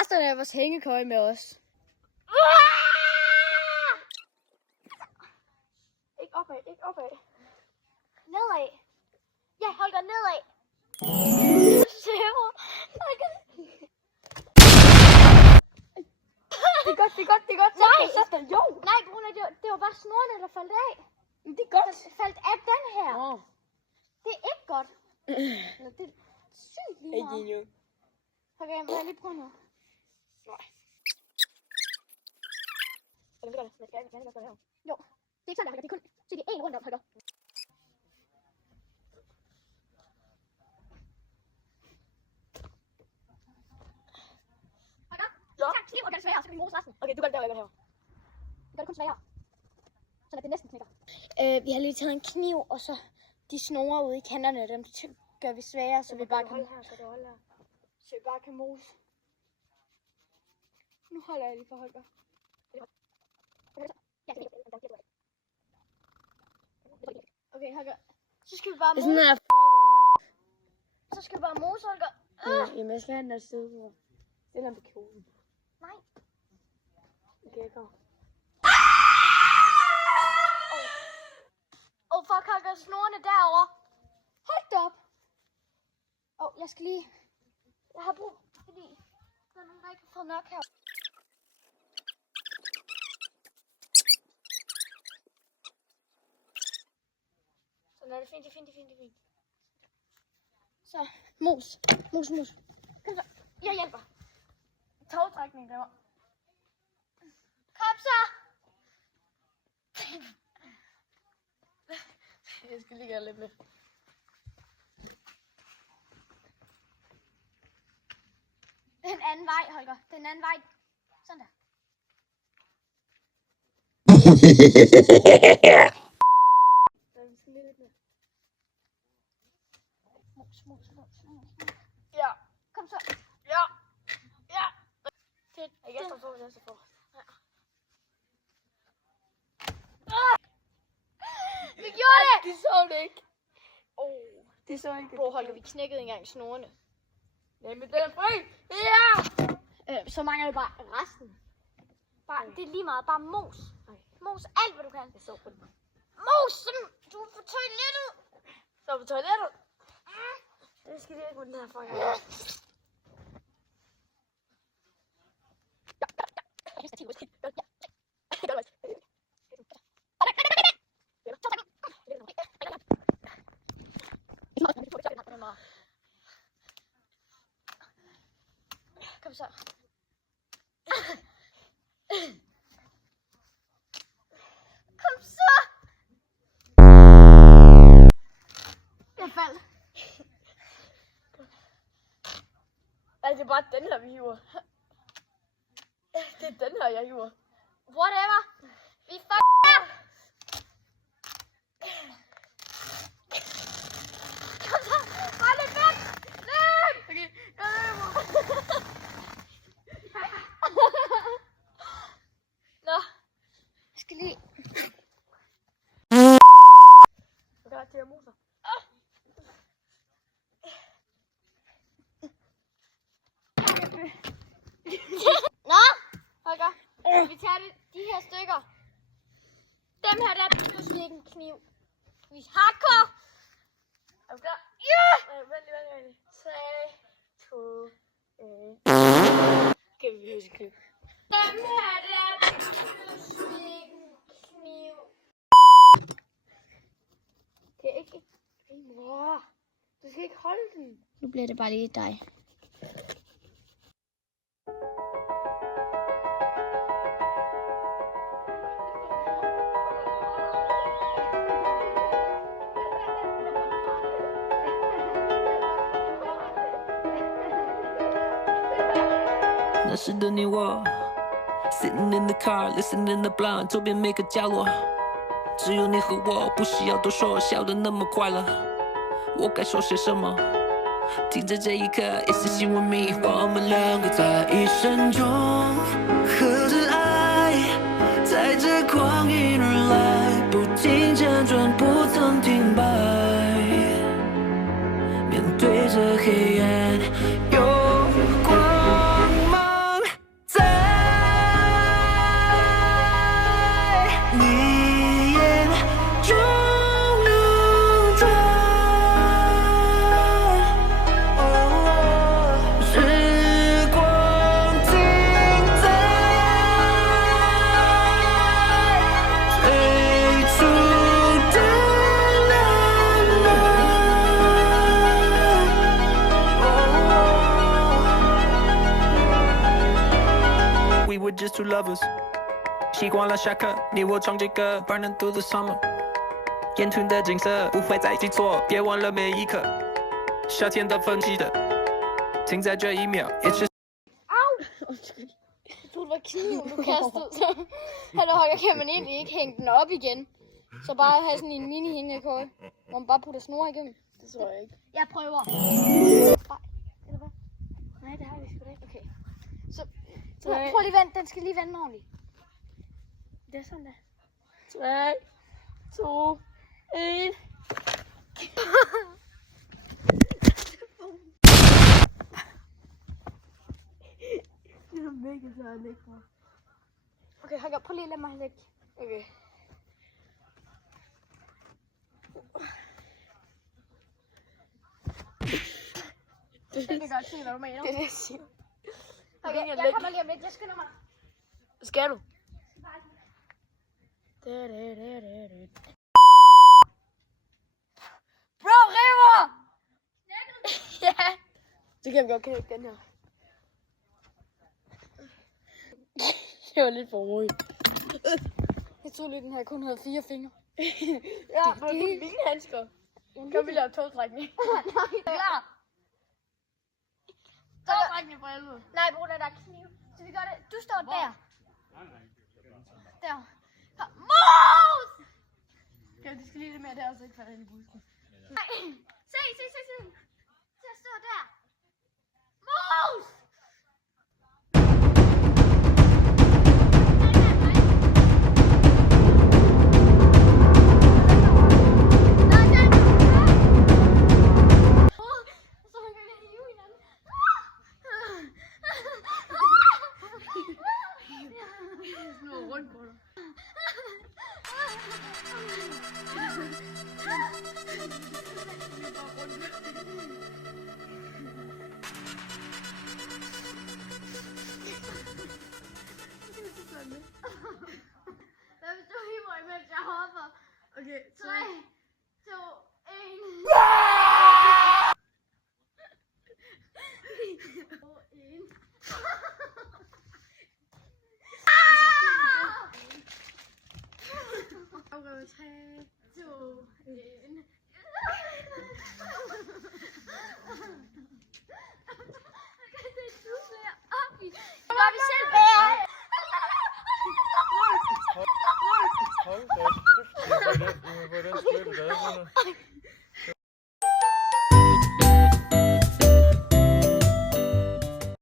resterne af vores hængekøje med os. Ikke opad, ikke opad. Nedad. Ja, Holger, nedad. Det er godt, det er godt, det er godt. Nej. Sådan, jo. Nej, Bruna, det var bare snorene, der faldt af. Men det er godt. Der faldt af den her. Åh. Det er ikke godt. Eller det er sygt lige Ikke meget. endnu. Okay, må jeg lige prøve noget? Nej. Eller det gør det. Men jeg kan godt gøre det her. Jo, det er ikke sådan, der, Holger. Det er kun cirka én rundt om, Holger. Holger, Ja. tag kniv og gør det sværere, så kan vi mose resten. Okay, du gør det der, jeg gør det her. Vi gør det kun sværere. Sådan at det næsten knækker. Vi har lige taget en kniv, og så de snore ude i kanterne, dem gør vi sværere, så vi bare kan... Hold her, så du holde her. Så vi bare kan mose. Nu holder jeg lige for Holger. Okay, Holger. Så skal vi bare Det er sådan, mose. jeg Så skal vi bare mose, Holger. Jamen, jeg skal have den der sted, hvor... Den er på kjolen. Nej. Okay, jeg kommer. Fuck, Holger, snorene derovre. Hold da op. Jeg skal lige... Jeg har brug, fordi der er nogen, der ikke har fået nok her. Sådan er det fint, det er fint, det er fint, det er fint. Så, mos. Mos. Kom så. Jeg hjælper. Togtrækning derovre. Kom så. Jeg skal lige gøre lidt med. Den anden vej, Holger. Den anden vej. Sådan der. Vi skal lige lidt med. Mos. Ja. Kom så. Ja. Ja. Det, Jeg står for, jeg står for. Vi gjorde det! De så det ikke. De så ikke. Bro, Holger, vi knækkede engang snorene. Nej, men den er fri. Ja. Så mangler det bare resten. Bare, det er lige meget. Bare mos. Mos alt, hvad du kan. Jeg så på den. Mos, du er på toilettet. Så på toilettet. Det skal lige ikke gå den her for jer. Kom så. Kom så. Jeg faldt. Ej, det er bare den her, vi hiver. Det er den her, jeg hiver. Whatever. Vi fucker. Kom så. Bare lidt væk. Løb. Okay, jeg Nå. Jeg skal lige... er klar til at mose. Nå, Holger. Vi tager de her stykker. Dem her, der er pludselig kniv. Vi hakker. Er du klar? Ja! Vent lige. 3, 2, 1. Okay, vi hører klip. Dem her, der er pludselig kniv. Det er ikke... Mor, du skal ikke holde den. Nu bliver det bare lige dig. Sitting in the car, listening to Blonde， 周边每个角落，只有你和我，不需要多说，笑得那么快乐。我该说些什么？停在这一刻，一丝希望迷惑我们两个在一生中，和着爱，在这旷野而来，不停辗转，不曾停摆，面对着黑暗，有光芒 two lovers. 习惯了下课，你我唱着歌 ，Burning through the summer。沿途的景色不会再记错，别忘了每一刻。夏天的风记得停在这一秒，It's just Jeg troede, det var kniven, du kastede. Hallo, Holger, kan man egentlig ikke hænge den op igen? Så bare have sådan en mini-hængekøje, hvor man bare putter snore igennem. Det tror jeg ikke. Jeg prøver. Eller hvad? Nej, det har vi sgu da ikke. Okay. Så prøv lige vand. Den skal lige vande ordentligt. Det er sådan der. 3, 2, 1. Det er mega svært ikke for. Okay, Holger, prøv lige at lade mig lægge. Okay. Det kan godt se, hvad du mener. Det er det, jeg siger. Okay, jeg kommer lige om lidt. Jeg skynder mig. Skal du? Bro, River! Ja. Det kan jeg godt knække den her. Det var lidt for roligt. Jeg troede lige, den her kun havde 4 fingre. Ja, men det er mine handsker. Kan vi lave togtrækning? Klar? Togtrækning for helvede. Nej, bror, der er kniv. Så vi gør det. Du står der. Der. Mus! Ja, de skal lige lidt mere der, så ikke falder ind i busken. Nej. Se. Jeg står der. Mus! Rundt på dig. Hvad hvis du hiver imens jeg hopper? Okay, 3, 2, 1. Gør vi selv bære? Hold da kæft, det er hvordan spiller det,